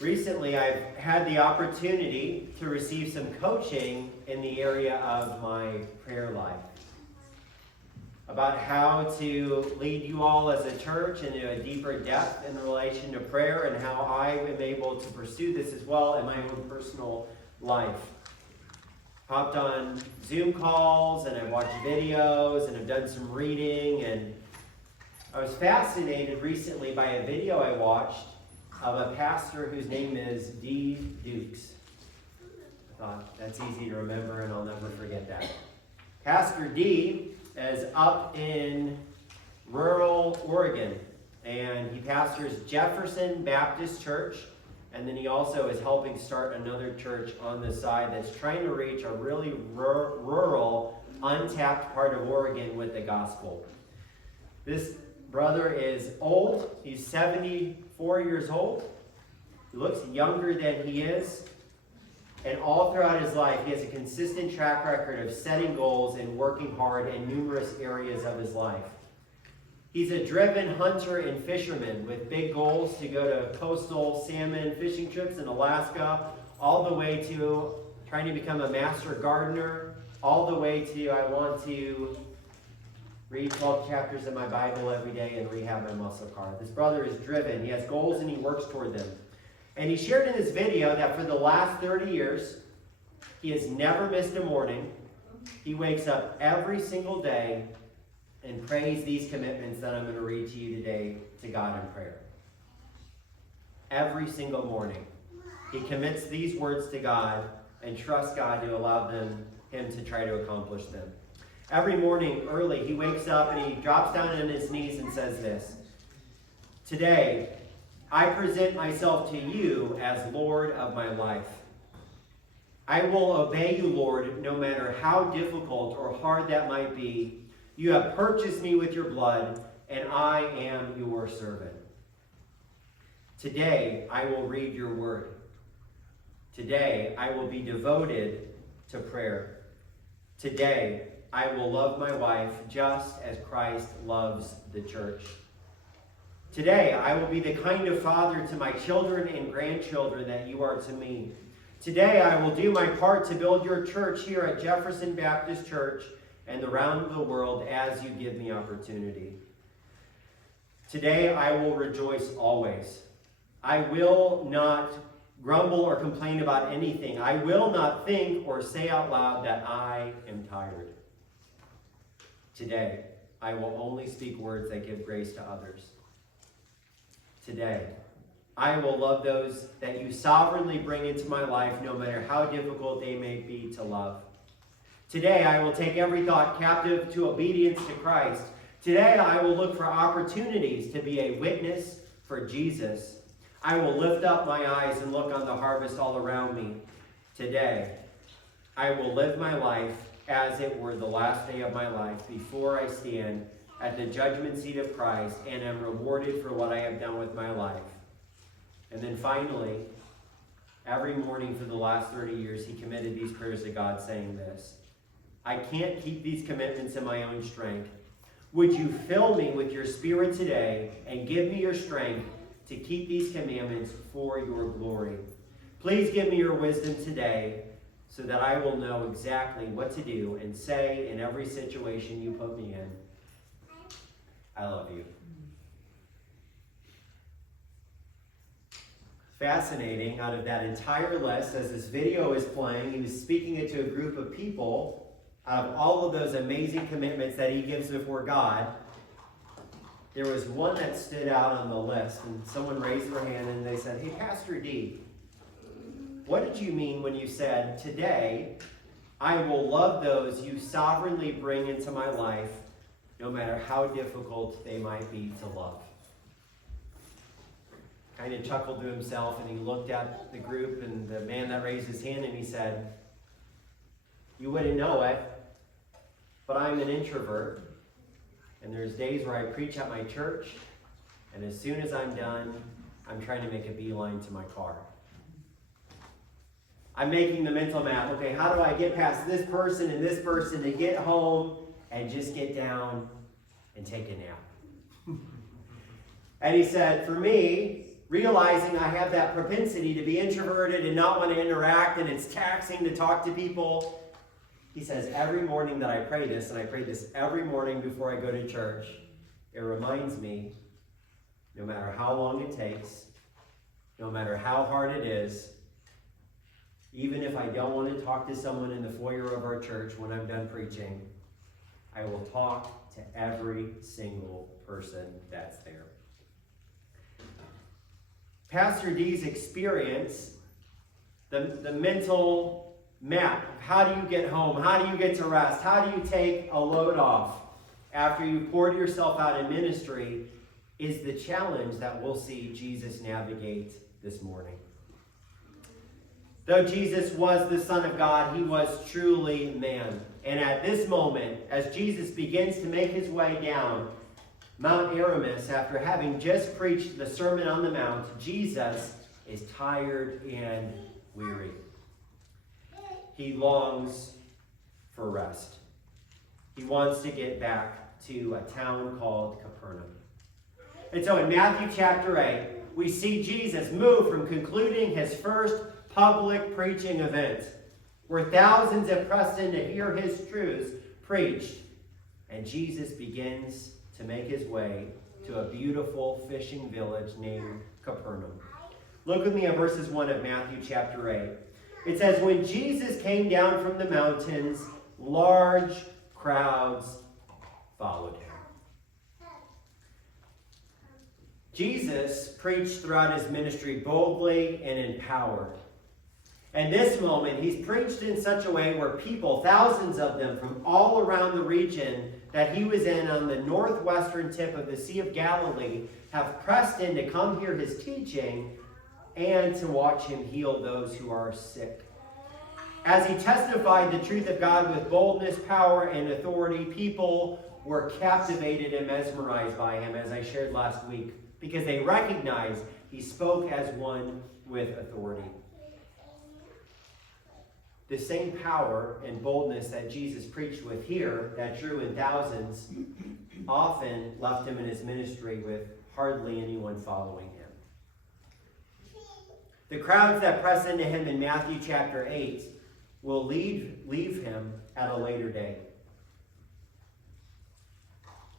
Recently, I've had the opportunity to receive some coaching in the area of my prayer life, about how to lead you all as a church into a deeper depth in relation to prayer, and how I am able to pursue this as well in my own personal life. Hopped on Zoom calls, and I've watched videos, and I've done some reading, and I was fascinated recently by a video I watched of a pastor whose name is D. Dukes. I thought, that's easy to remember, and I'll never forget that. Pastor D is up in rural Oregon, and he pastors Jefferson Baptist Church, and then he also is helping start another church on the side that's trying to reach a really rural, untapped part of Oregon with the gospel. This brother is old. He's 74 years old. He looks younger than he is. And all throughout his life, he has a consistent track record of setting goals and working hard in numerous areas of his life. He's a driven hunter and fisherman with big goals to go to coastal salmon fishing trips in Alaska, all the way to trying to become a master gardener, all the way to I want to read 12 chapters of my Bible every day and rehab my muscle car. This brother is driven. He has goals and he works toward them. And he shared in this video that for the last 30 years, he has never missed a morning. He wakes up every single day and prays these commitments that I'm going to read to you today to God in prayer. Every single morning, he commits these words to God and trusts God to allow him to try to accomplish them. Every morning early, he wakes up and he drops down on his knees and says this: "Today, I present myself to you as Lord of my life. I will obey you, Lord, no matter how difficult or hard that might be. You have purchased me with your blood, and I am your servant. Today, I will read your word. Today, I will be devoted to prayer. Today, I will love my wife just as Christ loves the church. Today, I will be the kind of father to my children and grandchildren that you are to me. Today, I will do my part to build your church here at Jefferson Baptist Church and around the world as you give me opportunity. Today, I will rejoice always. I will not grumble or complain about anything. I will not think or say out loud that I am tired. Today, I will only speak words that give grace to others. Today, I will love those that you sovereignly bring into my life, no matter how difficult they may be to love. Today, I will take every thought captive to obedience to Christ. Today, I will look for opportunities to be a witness for Jesus. I will lift up my eyes and look on the harvest all around me. Today, I will live my life as it were the last day of my life before I stand at the judgment seat of Christ and am rewarded for what I have done with my life." And then finally, every morning for the last 30 years, he committed these prayers to God, saying this: "I can't keep these commitments in my own strength. Would you fill me with your Spirit today and give me your strength to keep these commandments for your glory? Please give me your wisdom today so that I will know exactly what to do and say in every situation you put me in. I love you." Fascinating, out of that entire list, as this video is playing, he was speaking it to a group of people. Out of all of those amazing commitments that he gives before God, there was one that stood out on the list, and someone raised their hand and they said, "Hey, Pastor D, what did you mean when you said, 'Today, I will love those you sovereignly bring into my life, no matter how difficult they might be to love?'" Kind of chuckled to himself, and he looked at the group and the man that raised his hand, and he said, "You wouldn't know it, but I'm an introvert, and there's days where I preach at my church, and as soon as I'm done, I'm trying to make a beeline to my car. I'm making the mental map. Okay, how do I get past this person and this person to get home and just get down and take a nap?" And he said, "For me, realizing I have that propensity to be introverted and not want to interact, and it's taxing to talk to people, he says, every morning that I pray this, and I pray this every morning before I go to church, it reminds me, no matter how long it takes, no matter how hard it is, even if I don't want to talk to someone in the foyer of our church when I'm done preaching, I will talk to every single person that's there. Pastor D's experience, the mental map of how do you get home, how do you get to rest, how do you take a load off after you poured yourself out in ministry, is the challenge that we'll see Jesus navigate this morning. Though Jesus was the Son of God, he was truly man. And at this moment, as Jesus begins to make his way down Mount Aramis, after having just preached the Sermon on the Mount, Jesus is tired and weary. He longs for rest. He wants to get back to a town called Capernaum. And so in Matthew chapter 8, we see Jesus move from concluding his first public preaching event, where thousands have pressed in to hear his truths preached, and Jesus begins to make his way to a beautiful fishing village named Capernaum. Look with me at verses 1 of Matthew chapter 8. It says, when Jesus came down from the mountains, large crowds followed him. Jesus preached throughout his ministry boldly and in power. And this moment, he's preached in such a way where people, thousands of them from all around the region that he was in on the northwestern tip of the Sea of Galilee, have pressed in to come hear his teaching and to watch him heal those who are sick. As he testified the truth of God with boldness, power, and authority, people were captivated and mesmerized by him, as I shared last week, because they recognized he spoke as one with authority. The same power and boldness that Jesus preached with here, that drew in thousands, often left him in his ministry with hardly anyone following him. The crowds that press into him in Matthew chapter 8 will leave him at a later day.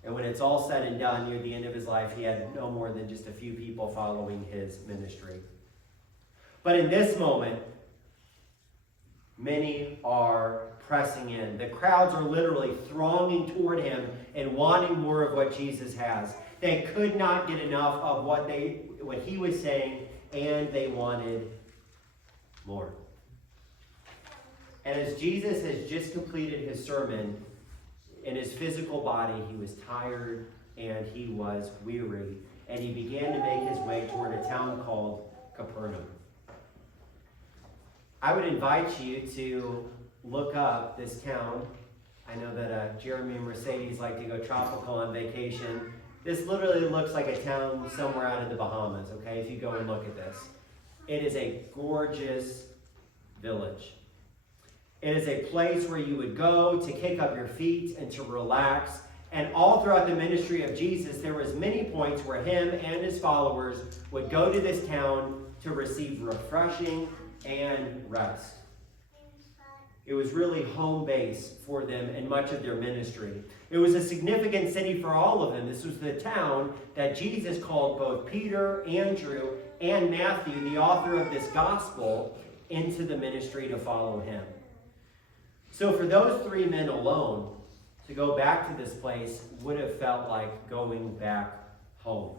And when it's all said and done, near the end of his life, he had no more than just a few people following his ministry. But in this moment, many are pressing in. The crowds are literally thronging toward him and wanting more of what Jesus has. They could not get enough of what he was saying, and they wanted more. And as Jesus has just completed his sermon, in his physical body, he was tired and he was weary, and he began to make his way toward a town called Capernaum. I would invite you to look up this town. I know that Jeremy and Mercedes like to go tropical on vacation. This literally looks like a town somewhere out in the Bahamas, okay, if you go and look at this. It is a gorgeous village. It is a place where you would go to kick up your feet and to relax. And all throughout the ministry of Jesus, there was many points where him and his followers would go to this town to receive refreshing and rest. It was really home base for them in much of their ministry. It was a significant city for all of them. This was the town that Jesus called both Peter, Andrew, and Matthew, the author of this gospel, into the ministry to follow him. So for those three men alone, to go back to this place would have felt like going back home.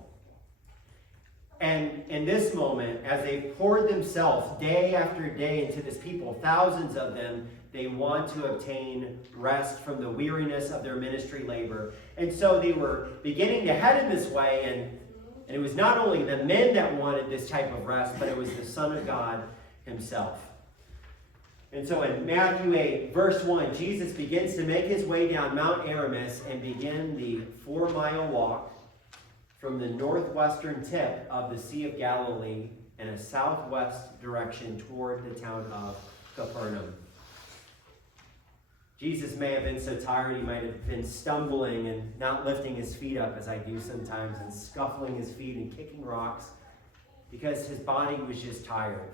And in this moment, as they poured themselves day after day into this people, thousands of them, they want to obtain rest from the weariness of their ministry labor. And so they were beginning to head in this way, and it was not only the men that wanted this type of rest, but it was the Son of God himself. And so in Matthew 8, verse 1, Jesus begins to make his way down Mount Aramis and begin the 4-mile walk from the northwestern tip of the Sea of Galilee in a southwest direction toward the town of Capernaum. Jesus may have been so tired he might have been stumbling and not lifting his feet up as I do sometimes, and scuffling his feet and kicking rocks. because his body was just tired.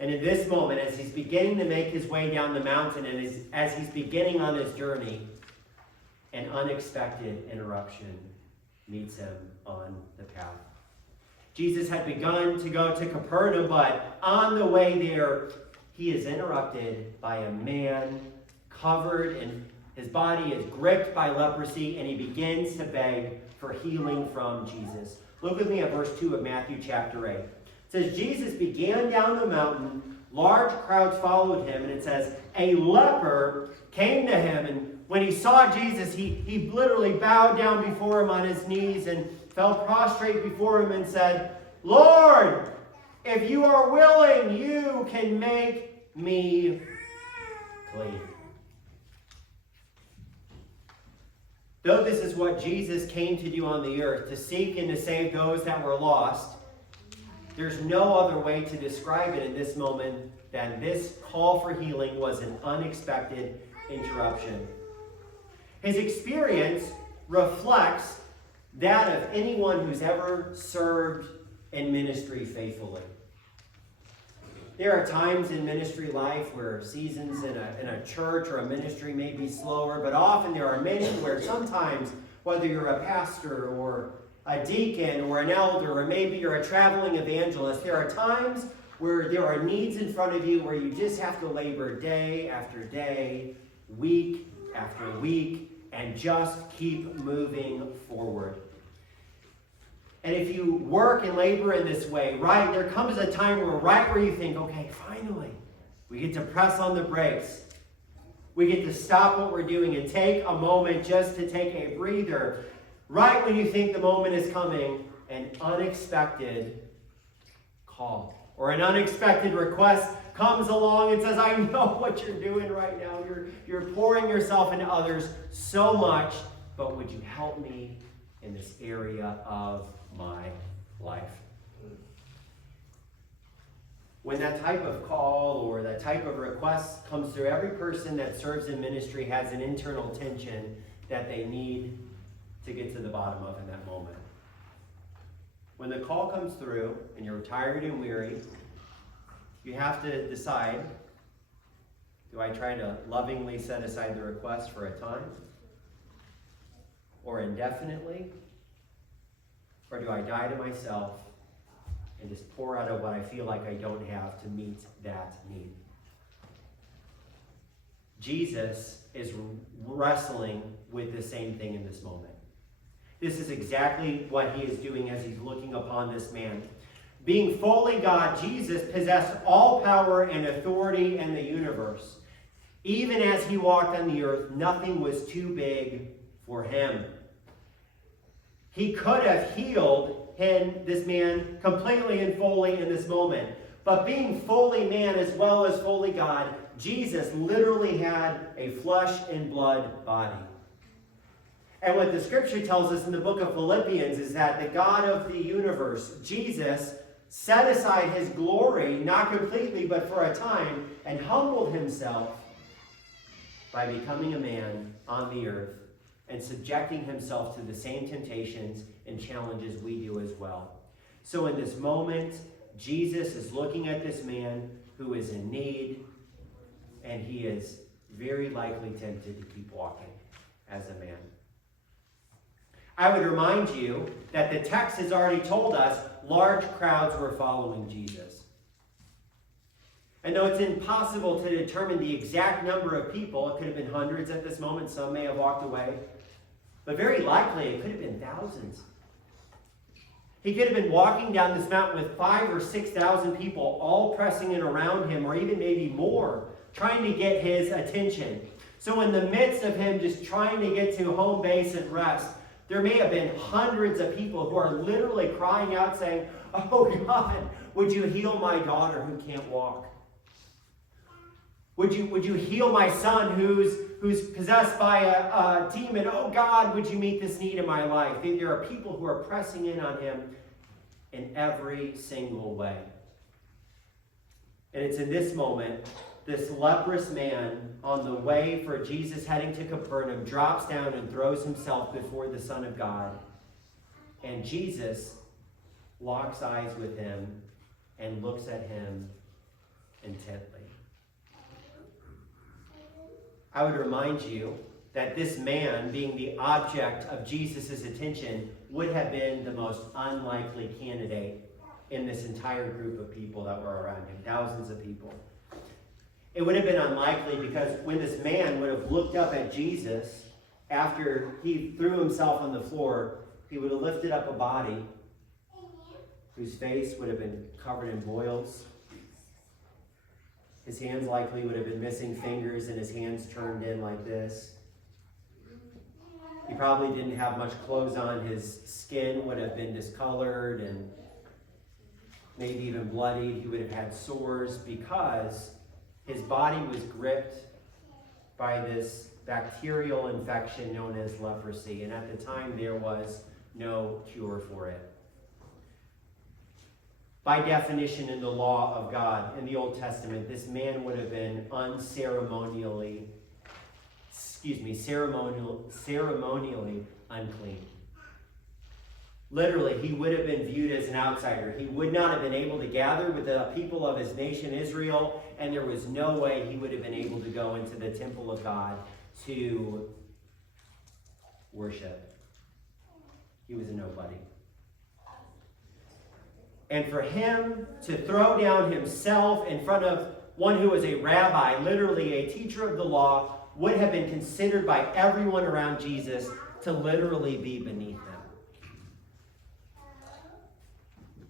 And in this moment, as he's beginning to make his way down the mountain, and as he's beginning on his journey, an unexpected interruption meets him on the path. Jesus had begun to go to Capernaum, but on the way there, he is interrupted by a man covered, and his body is gripped by leprosy, and he begins to beg for healing from Jesus. Look with me at verse 2 of Matthew chapter 8. It says, Jesus began down the mountain, large crowds followed him, and it says, a leper came to him, and when he saw Jesus, he literally bowed down before him on his knees and fell prostrate before him and said, Lord, if you are willing, you can make me clean. Though this is what Jesus came to do on the earth, to seek and to save those that were lost, there's no other way to describe it in this moment than this call for healing was an unexpected interruption. His experience reflects that of anyone who's ever served in ministry faithfully. There are times in ministry life where seasons in a church or a ministry may be slower, but often there are many where sometimes, whether you're a pastor or a deacon or an elder, or maybe you're a traveling evangelist, there are times where there are needs in front of you where you just have to labor day after day, week after week, and just keep moving forward. And if you work and labor in this way, right, there comes a time where you think, okay, finally, we get to press on the brakes. We get to stop what we're doing and take a moment just to take a breather. Right when you think the moment is coming, an unexpected call or an unexpected request comes along and says, I know what you're doing right now. You're pouring yourself into others so much, but would you help me in this area of my life? When that type of call or that type of request comes through, every person that serves in ministry has an internal tension that they need to get to the bottom of in that moment. When the call comes through and you're tired and weary, you have to decide, do I try to lovingly set aside the request for a time or indefinitely? Or do I die to myself and just pour out of what I feel like I don't have to meet that need? Jesus is wrestling with the same thing in this moment. This is exactly what he is doing as he's looking upon this man. Being fully God, Jesus possessed all power and authority in the universe. Even as he walked on the earth, nothing was too big for him. He could have healed this man completely and fully in this moment. But being fully man as well as fully God, Jesus literally had a flesh and blood body. And what the scripture tells us in the book of Philippians is that the God of the universe, Jesus, set aside his glory, not completely, but for a time, and humbled himself by becoming a man on the earth and subjecting himself to the same temptations and challenges we do as well. So in this moment, Jesus is looking at this man who is in need, and he is very likely tempted to keep walking as a man. I would remind you that the text has already told us large crowds were following Jesus. And though it's impossible to determine the exact number of people, it could have been hundreds at this moment, some may have walked away, but very likely it could have been thousands. He could have been walking down this mountain with 5,000 or 6,000 people all pressing in around him, or even maybe more, trying to get his attention. So in the midst of him just trying to get to home base and rest, there may have been hundreds of people who are literally crying out saying, oh God, would you heal my daughter who can't walk? Would you heal my son who's possessed by a demon? Oh God, would you meet this need in my life? There are people who are pressing in on him in every single way. And it's in this moment, this leprous man on the way for Jesus heading to Capernaum drops down and throws himself before the Son of God. And Jesus locks eyes with him, and looks at him intently. I would remind you that this man, being the object of Jesus' attention, would have been the most unlikely candidate in this entire group of people that were around him, thousands of people. It would have been unlikely because when this man would have looked up at Jesus after he threw himself on the floor, he would have lifted up a body whose face would have been covered in boils. His hands likely would have been missing fingers and his hands turned in like this. He probably didn't have much clothes on. His skin would have been discolored and maybe even bloodied. He would have had sores because his body was gripped by this bacterial infection known as leprosy. And at the time, there was no cure for it. By definition in the law of God, in the Old Testament, this man would have been ceremonially unclean. Literally, he would have been viewed as an outsider. He would not have been able to gather with the people of his nation Israel, and there was no way he would have been able to go into the temple of God to worship. He was a nobody. And for him to throw down himself in front of one who was a rabbi, literally a teacher of the law, would have been considered by everyone around Jesus to literally be beneath him.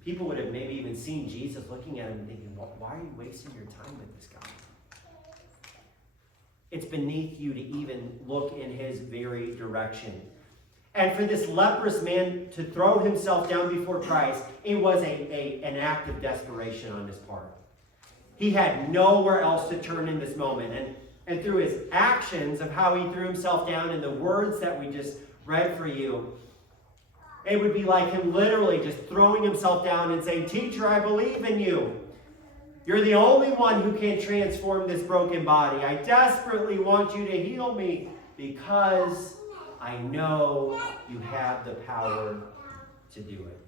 People would have maybe even seen Jesus looking at him and thinking, well, why are you wasting your time with this guy? It's beneath you to even look in his very direction. And for this leprous man to throw himself down before Christ, it was an act of desperation on his part. He had nowhere else to turn in this moment. And through his actions of how he threw himself down and the words that we just read for you, it would be like him literally just throwing himself down and saying, "Teacher, I believe in you. You're the only one who can transform this broken body. I desperately want you to heal me because I know you have the power to do it."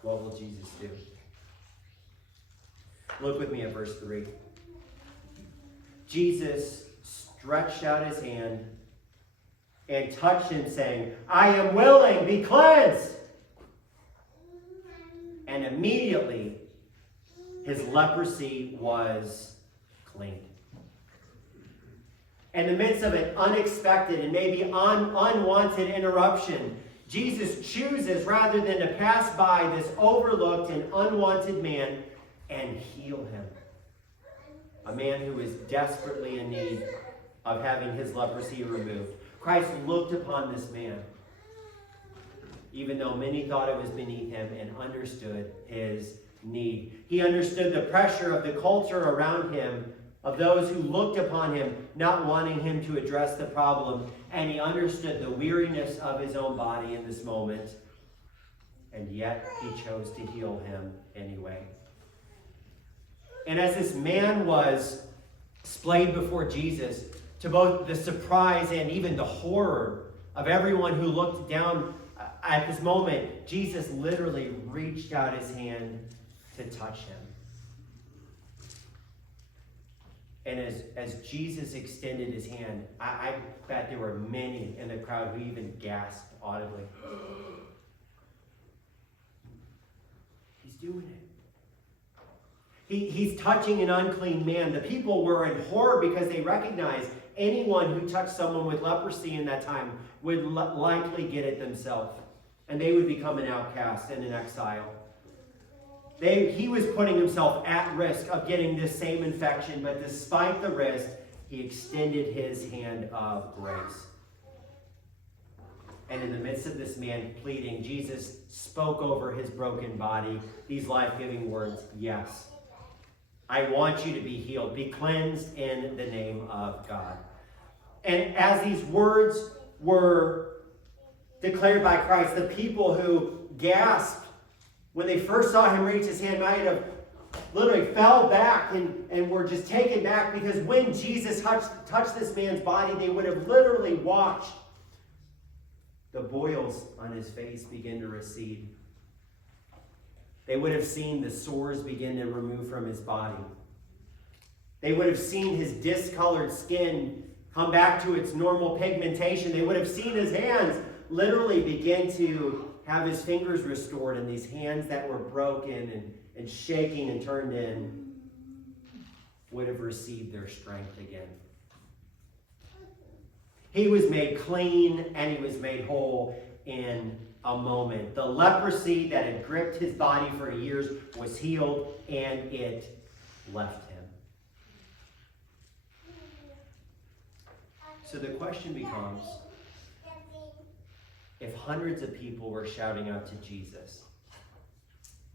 What will Jesus do? Look with me at verse 3. Jesus stretched out his hand and touched him, saying, "I am willing, be cleansed." And immediately his leprosy was clean. In the midst of an unexpected and maybe unwanted interruption, Jesus chooses, rather than to pass by this overlooked and unwanted man, and heal him. A man who is desperately in need of having his leprosy removed. Christ looked upon this man, even though many thought it was beneath him, and understood his need. He understood the pressure of the culture around him, of those who looked upon him, not wanting him to address the problem, and he understood the weariness of his own body in this moment, and yet he chose to heal him anyway. And as this man was displayed before Jesus, to both the surprise and even the horror of everyone who looked down at this moment, Jesus literally reached out his hand to touch him. And as Jesus extended his hand, I bet there were many in the crowd who even gasped audibly. He's doing it. He's touching an unclean man. The people were in horror because they recognized anyone who touched someone with leprosy in that time would likely get it themselves. And they would become an outcast and an exile. He was putting himself at risk of getting this same infection, but despite the risk, he extended his hand of grace. And in the midst of this man pleading, Jesus spoke over his broken body these life-giving words, "Yes, I want you to be healed. Be cleansed in the name of God." And as these words were declared by Christ, the people who gasped when they first saw him reach his hand might have literally fell back and were just taken back, because when Jesus touched this man's body, they would have literally watched the boils on his face begin to recede. They would have seen the sores begin to remove from his body. They would have seen his discolored skin come back to its normal pigmentation. They would have seen his hands literally begin to have his fingers restored, and these hands that were broken and shaking and turned in would have received their strength again. He was made clean and he was made whole in a moment. The leprosy that had gripped his body for years was healed, and it left him. So the question becomes, if hundreds of people were shouting out to Jesus,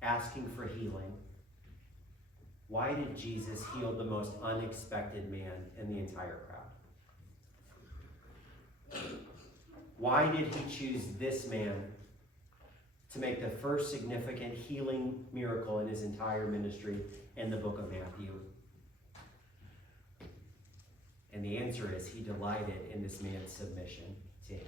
asking for healing, why did Jesus heal the most unexpected man in the entire crowd? Why did he choose this man to make the first significant healing miracle in his entire ministry in the book of Matthew? And the answer is, he delighted in this man's submission to him.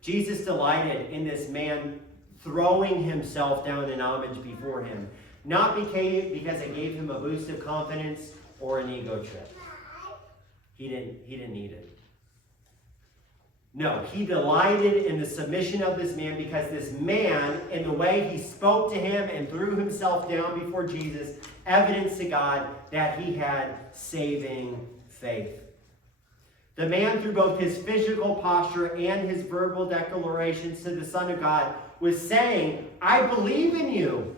Jesus delighted in this man throwing himself down in homage before him, not because it gave him a boost of confidence or an ego trip. He didn't need it. No, he delighted in the submission of this man because this man, in the way he spoke to him and threw himself down before Jesus, evidenced to God that he had saving faith. The man, through both his physical posture and his verbal declarations to the Son of God, was saying, I believe in you.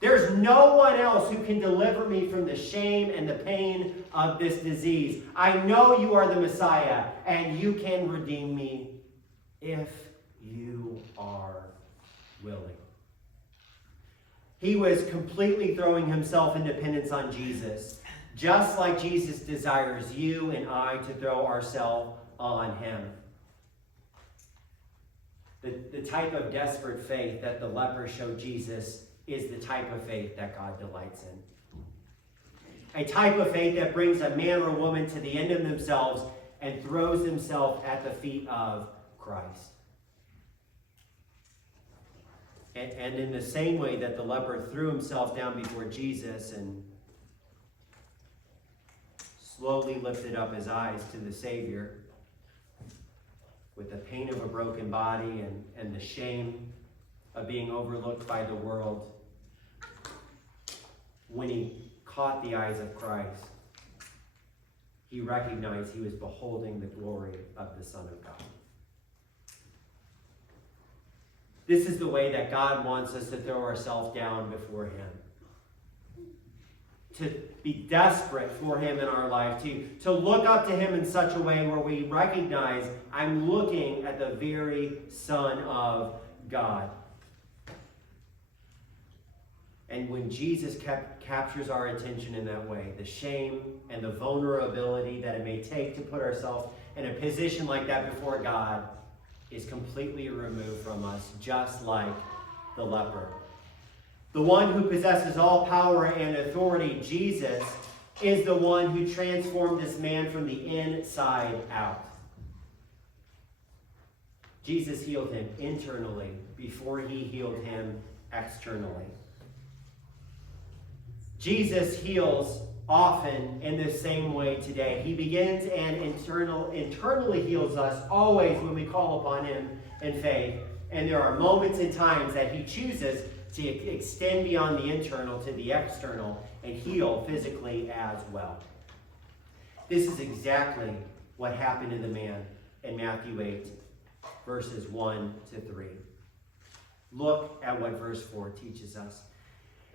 There's no one else who can deliver me from the shame and the pain of this disease. I know you are the Messiah, and you can redeem me if you are willing. He was completely throwing himself in dependence on Jesus, just like Jesus desires you and I to throw ourselves on him. The type of desperate faith that the leper showed Jesus is the type of faith that God delights in. A type of faith that brings a man or a woman to the end of themselves and throws themselves at the feet of Christ. And in the same way that the leper threw himself down before Jesus and slowly lifted up his eyes to the Savior, with the pain of a broken body and the shame of being overlooked by the world, when he caught the eyes of Christ, he recognized he was beholding the glory of the Son of God. This is the way that God wants us to throw ourselves down before him. To be desperate for him in our life, to look up to him in such a way where we recognize I'm looking at the very Son of God. And when Jesus captures our attention in that way, the shame and the vulnerability that it may take to put ourselves in a position like that before God is completely removed from us, just like the leper. The one who possesses all power and authority, Jesus, is the one who transformed this man from the inside out. Jesus healed him internally before he healed him externally. Jesus heals often in the same way today. He begins and internally heals us always when we call upon him in faith. And there are moments and times that he chooses to extend beyond the internal to the external and heal physically as well. This is exactly what happened to the man in Matthew 8, verses 1 to 3. Look at what verse 4 teaches us.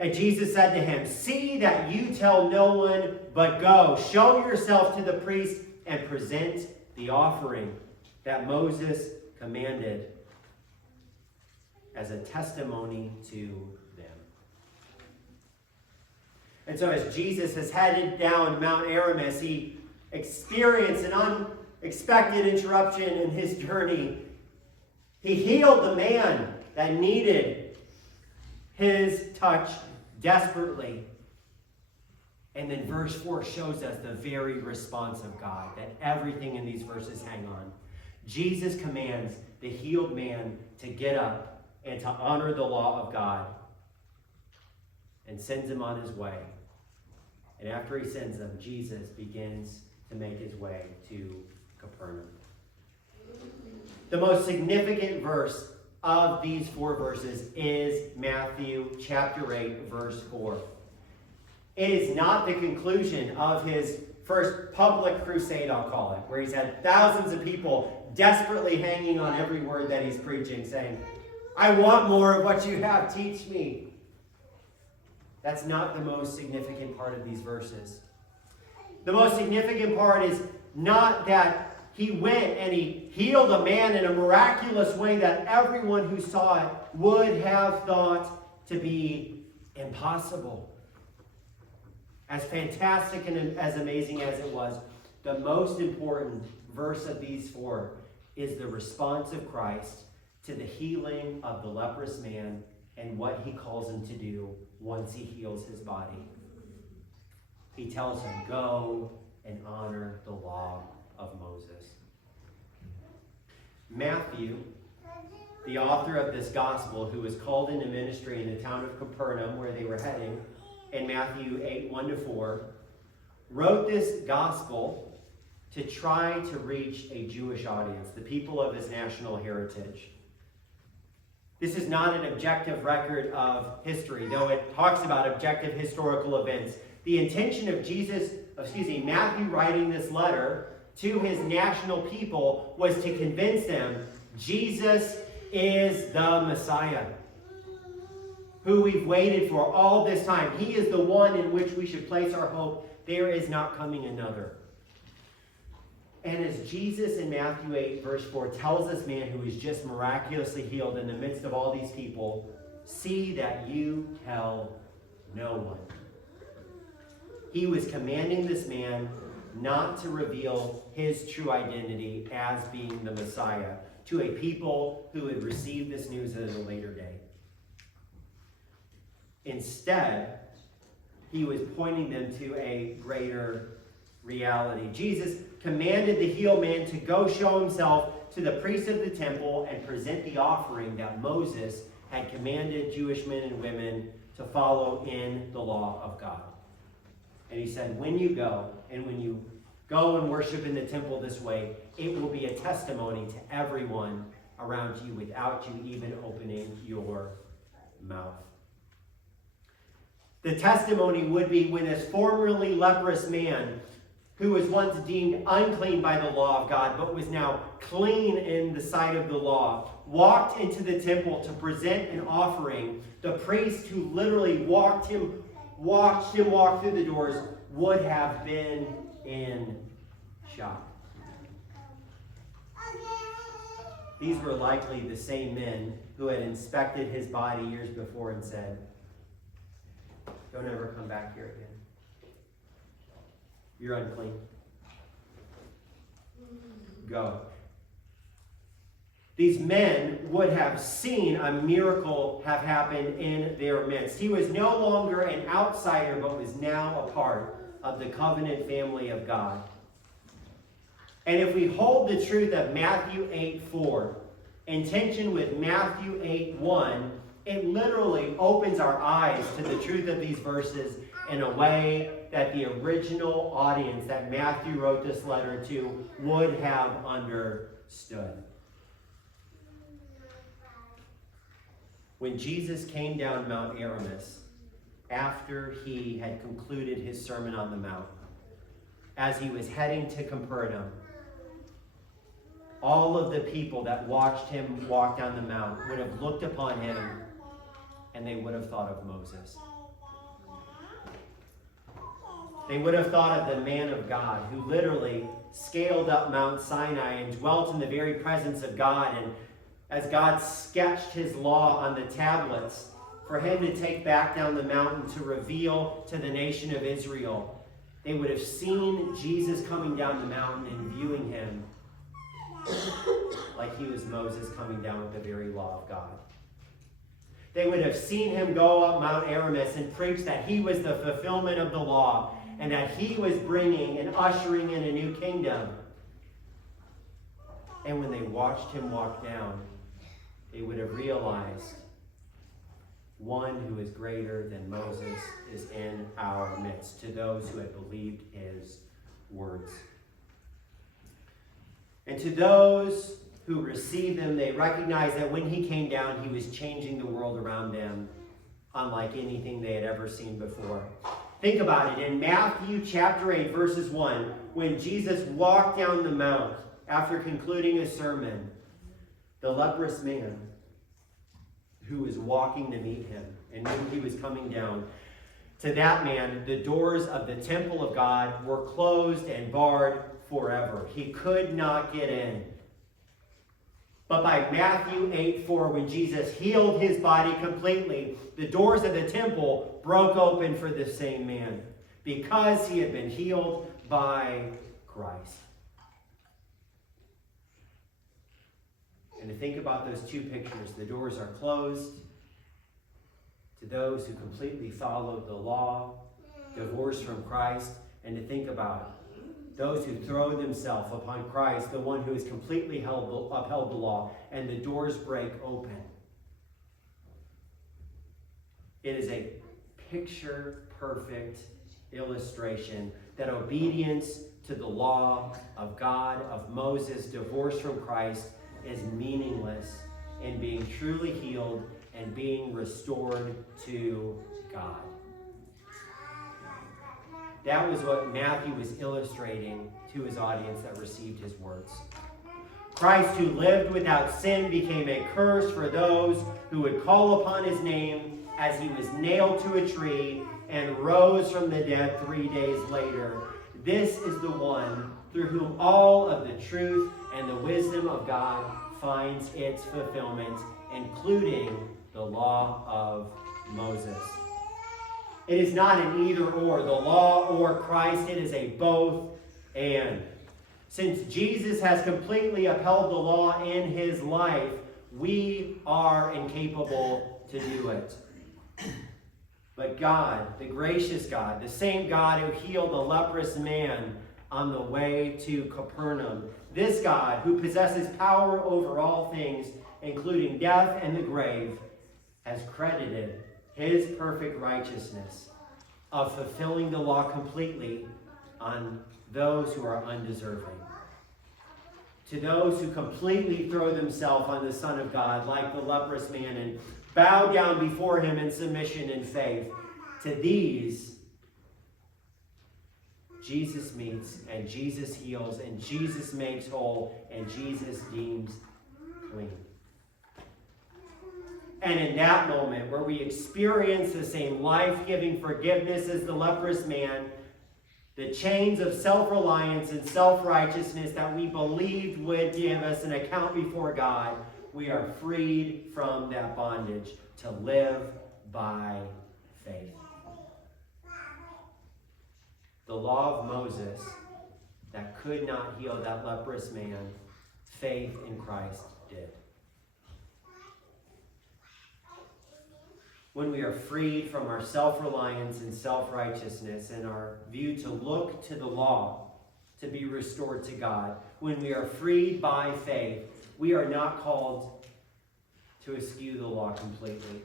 And Jesus said to him, "See that you tell no one, but go, show yourself to the priest and present the offering that Moses commanded as a testimony to them." And so as Jesus is headed down Mount Aramis, he experienced an unexpected interruption in his journey. He healed the man that needed his touch desperately. And then verse 4 shows us the very response of God that everything in these verses hang on. Jesus commands the healed man to get up and to honor the law of God, and sends him on his way. And after he sends him, Jesus begins to make his way to Capernaum. The most significant verse of these 4 verses is Matthew chapter 8, verse 4. It is not the conclusion of his first public crusade, I'll call it, where he's had thousands of people desperately hanging on every word that he's preaching, saying, I want more of what you have, teach me. That's not the most significant part of these verses. The most significant part is not that he went and he healed a man in a miraculous way that everyone who saw it would have thought to be impossible. As fantastic and as amazing as it was, the most important verse of these 4 is the response of Christ to the healing of the leprous man and what he calls him to do once he heals his body. He tells him, go and honor the law of Moses. Matthew, the author of this gospel, who was called into ministry in the town of Capernaum, where they were heading, in Matthew 8, 1-4, wrote this gospel to try to reach a Jewish audience, the people of his national heritage. This is not an objective record of history, though it talks about objective historical events. The intention of Matthew writing this letter to his national people was to convince them Jesus is the Messiah, who we've waited for all this time. He is the one in which we should place our hope. There is not coming another. And as Jesus in Matthew 8, verse 4, tells this man who is just miraculously healed in the midst of all these people, see that you tell no one. He was commanding this man not to reveal his true identity as being the Messiah to a people who had received this news at a later date. Instead, he was pointing them to a greater reality. Jesus commanded the healed man to go show himself to the priest of the temple and present the offering that Moses had commanded Jewish men and women to follow in the law of God. And he said, when you go and worship in the temple this way, it will be a testimony to everyone around you without you even opening your mouth. The testimony would be when this formerly leprous man, who was once deemed unclean by the law of God, but was now clean in the sight of the law, walked into the temple to present an offering, the priest who literally watched him walk through the doors would have been in shock. These were likely the same men who had inspected his body years before and said, don't ever come back here again. You're unclean. Go. These men would have seen a miracle have happened in their midst. He was no longer an outsider, but was now a part of the covenant family of God. And if we hold the truth of Matthew 8:4 in tension with Matthew 8:1, it literally opens our eyes to the truth of these verses in a way that the original audience that Matthew wrote this letter to would have understood. When Jesus came down Mount Aramis, after he had concluded his Sermon on the Mount, as he was heading to Capernaum, all of the people that watched him walk down the mount would have looked upon him and they would have thought of Moses. They would have thought of the man of God who literally scaled up Mount Sinai and dwelt in the very presence of God. And as God sketched his law on the tablets for him to take back down the mountain to reveal to the nation of Israel, they would have seen Jesus coming down the mountain and viewing him like he was Moses coming down with the very law of God. They would have seen him go up Mount Aramis and preach that he was the fulfillment of the law and that he was bringing and ushering in a new kingdom. And when they watched him walk down, they would have realized one who is greater than Moses is in our midst, to those who had believed his words. And to those who received them, they recognized that when he came down, he was changing the world around them unlike anything they had ever seen before. Think about it. In Matthew chapter 8, verses 1, when Jesus walked down the mount after concluding his sermon, the leprous man who was walking to meet him and knew he was coming down, to that man, the doors of the temple of God were closed and barred forever. He could not get in. But by Matthew 8:4, when Jesus healed his body completely, the doors of the temple broke open for the same man because he had been healed by Christ. And to think about those two pictures, the doors are closed to those who completely followed the law, divorced from Christ, and to think about those who throw themselves upon Christ, the one who has completely upheld the law, and the doors break open. It is a picture-perfect illustration that obedience to the law of God, of Moses, divorced from Christ, is meaningless in being truly healed and being restored to God. That was what Matthew was illustrating to his audience that received his words. Christ, who lived without sin, became a curse for those who would call upon his name, as he was nailed to a tree and rose from the dead 3 days later. This is the one through whom all of the truth and the wisdom of God finds its fulfillment, including the law of Moses. It is not an either or, the law or Christ. It is a both and. Since Jesus has completely upheld the law in his life, we are incapable to do it. But God, the gracious God, the same God who healed the leprous man on the way to Capernaum, this God who possesses power over all things, including death and the grave, has credited his perfect righteousness of fulfilling the law completely on those who are undeserving. To those who completely throw themselves on the Son of God, like the leprous man, and bow down before him in submission and faith, to these, Jesus meets, and Jesus heals, and Jesus makes whole, and Jesus deems clean. And in that moment, where we experience the same life-giving forgiveness as the leprous man, the chains of self-reliance and self-righteousness that we believed would give us an account before God, we are freed from that bondage to live by faith. The law of Moses that could not heal that leprous man, faith in Christ did. When we are freed from our self-reliance and self-righteousness and our view to look to the law to be restored to God, when we are freed by faith, we are not called to eschew the law completely.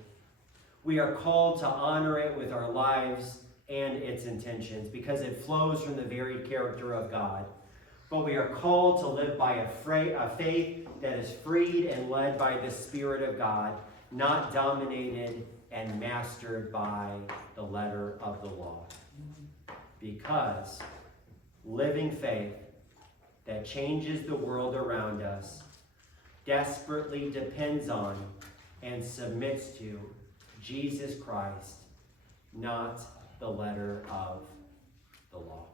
We are called to honor it with our lives and its intentions because it flows from the very character of God. But we are called to live by a faith that is freed and led by the Spirit of God, not dominated and mastered by the letter of the law. Because living faith that changes the world around us desperately depends on and submits to Jesus Christ, not the letter of the law.